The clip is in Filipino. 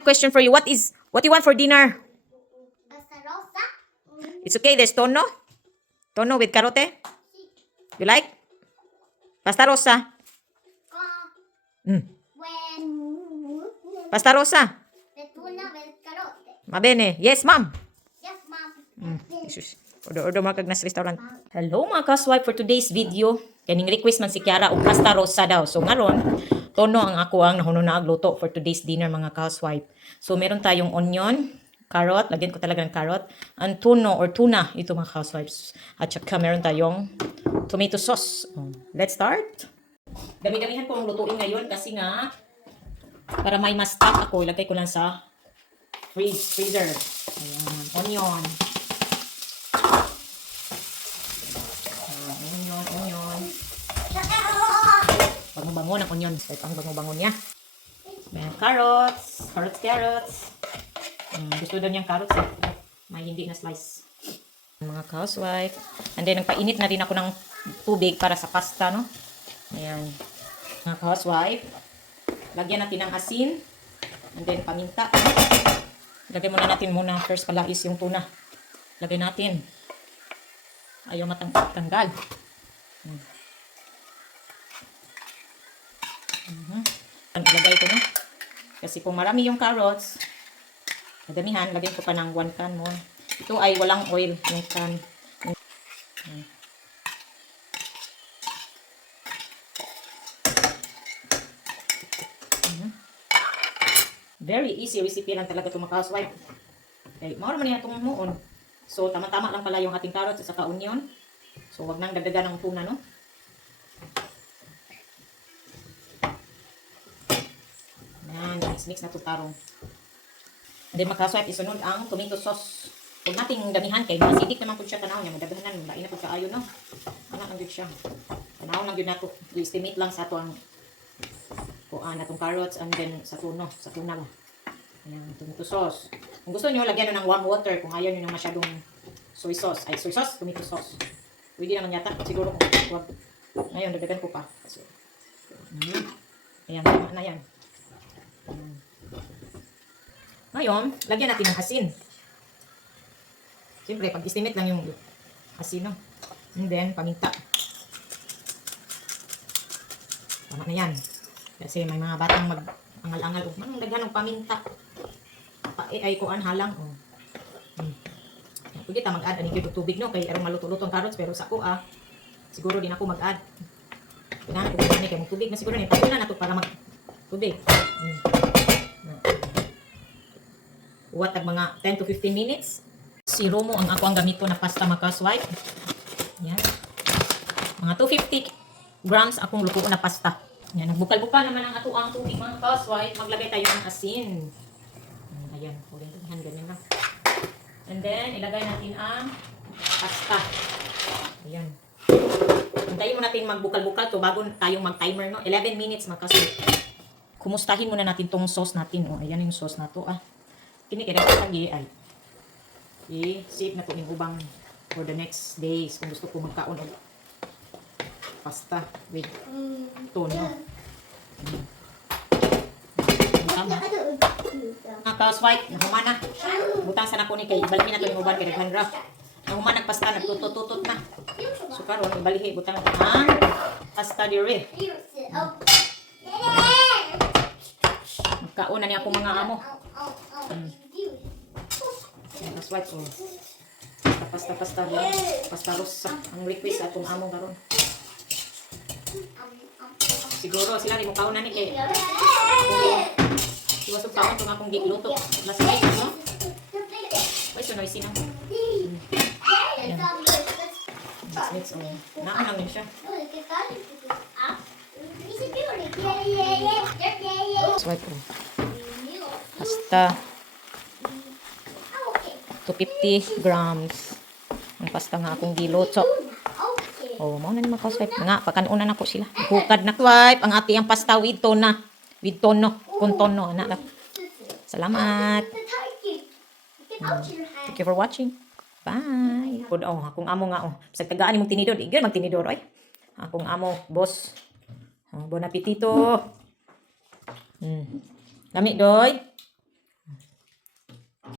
Question for you. What do you want for dinner? Pasta rosa. It's okay. There's tono. Tono with carote. You like? Pasta rosa. Mm. When Pasta rosa. the tuna with carote. Mabene. Yes, ma'am. Yes, mom. Jesus. Order mga kagnas restaurant. Hello mga kaswife, for today's video. Kaning request man si Kiara og pasta rosa daw. So ngaron, tono ang ako ang nahuno na agluto for today's dinner mga kaswife. So meron tayong onion, carrot, lagyan ko talaga ng carrot, and tuno or tuna ito mga kaswipes. At saka meron tayong tomato sauce. Let's start. Dami-damihan ko ang lutuin ngayon kasi nga para may mas stock ako, ilagay ko lang sa freezer. Ayan, onion. Onion. Bango-bango ng onion. So, ito ang bango-bango niya. May carrots. Gusto daw niyang carrots eh. May hindi na slice. Mga housewife. And then, nagpainit na rin ako ng tubig para sa pasta, no? Ayan. Mga housewife. Lagyan natin ng asin. And then, paminta. Lagyan muna first pala is yung tuna. Lagyan natin. Ayaw matanggal. Lagay ko na. Kasi kung marami yung carrots, madamihan, lagyan ko pa ng 1 can more. Ito ay walang oil yung can. Very easy recipe lang talaga itong mga housewife. Okay, maura man yan itong muon. So, tama-tama lang pala yung ating carrots at saka onion. So, wag nang dagdagan ng tuna, no? Yan, mix na ito tarong. And then, magkaswipe, isunod ang tomato sauce. Huwag nating damihan kay acidic naman po siya tanaw niya. Madagdahanan, lain na po kaayo, no? Anak lang yun siya. Tanaw lang yun na ito. I-estimate lang sa ito ang kuan atong carrots and then sa tuna lang. Ayan, tomato sauce. Kung gusto nyo, lagyan nyo ng warm water. Kung ayaw nyo ng masyadong soy sauce, tomato sauce. Pwede naman yata. Siguro kung wag. Ngayon, dagdagan ko pa. So, ayan, tama na yan. Ayan. Ngayon, lagyan natin ng asin. Siyempre, pag-estimate lang yung asin, no? And then, paminta. Tama na yan. Kasi may mga batang mag-angal-angal. Manong daghan ng paminta. Ay kuan halang. Pwede ta mag-add ani gyud tubig, no? Kay aron maluto-luto ang carrots, pero sa ako siguro din ako mag-add. Kailangan ko gani kay mo tubig na siguro ni pwede na nato para mag tubig. Uwat tag mga 10 to 15 minutes. Si Romo ang ako ang gamito na pasta makaswipe. Yan. Mga 250 grams akong lutuon na pasta. Yan, nagbukal-bukal naman ang ato ang tubig mga kaswipe. Maglagay tayo ng asin. Ayan, huling ganyan lang. And then, ilagay natin ang pasta. Ayan. Hintayin mo natin magbukal-bukal to bago tayong mag-timer, no? 11 minutes makaswipe. Kumustahin muna natin tong sauce natin. O, ayan yung sauce na to, Kini kaya lagi ay i-save na to yung ubang for the next days kung gusto ko magkaon og pasta with tono. Housewife, nahumana. Butang sana ko ni kay ibalihin na to yung uban kay naghandra. Nahumana nagpasta, nagtutot-tutot na. So karon ibalihi butang ang pasta dire. Magkaon na niya akong mga amo. Housewife, pasta dire. Pasta rosa ang request atong amo karon. Siguro sila ni mukaon na ni kay iwasog kaon itong akong gigluto. Last night, no? Wait, so noisy na. Let's naan lang yun siya. Swipe ko. Pasta. 250 grams. Ang pasta nga akong giluto. Mao na ni mga housewife. Nga, pagkanunan ako sila. Hukad na wife. Ang ati ang pasta with tuna. With tono. Kung tono. Anak. Salamat. Thank you for watching. Bye. Akong amo nga. Sa tagaan ni mong tinidor. Igyan magtinidor. Akong amo. Boss. Bon appetito. Lami doy.